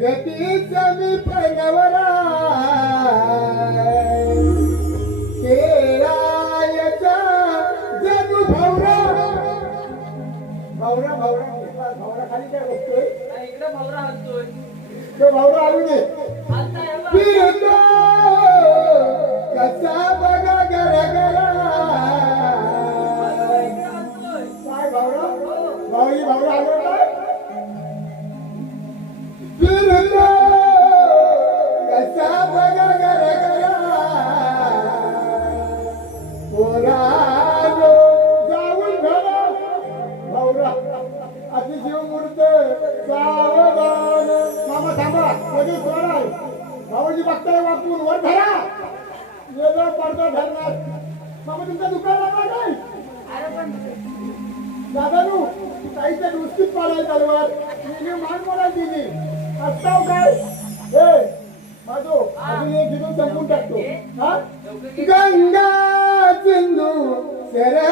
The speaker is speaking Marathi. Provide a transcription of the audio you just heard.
गतीचा मी पनवरा केरायचा जगू भवरा भवरा भवरा भवरा खाली काय बघतोय इकडे भवरा हलतोय तो भवरा आलू दे हलता एवढा फिरतो कसा बघा गरगरा इकडे हलतोय काय भवरा भाऊजी भवरा आलो काय फिरतो कसा बघा गरगरा पोरानो जाऊन घरा भवरा अतिजीव मूर्त सावधान मामा थांबा लगेच सोडा भाऊजी बघताय वाकून वर धरा गेलो पडदा धरणार मामा तुमचं दुकान लागला काय अरे पण दादानू ताईच्या नुसतीच पाडायला चालवार मी मान मोडा दिली असताव काय हे माझो अजून एक घेऊन संपून टाकतो हा गंगा सिंधू सरस्वती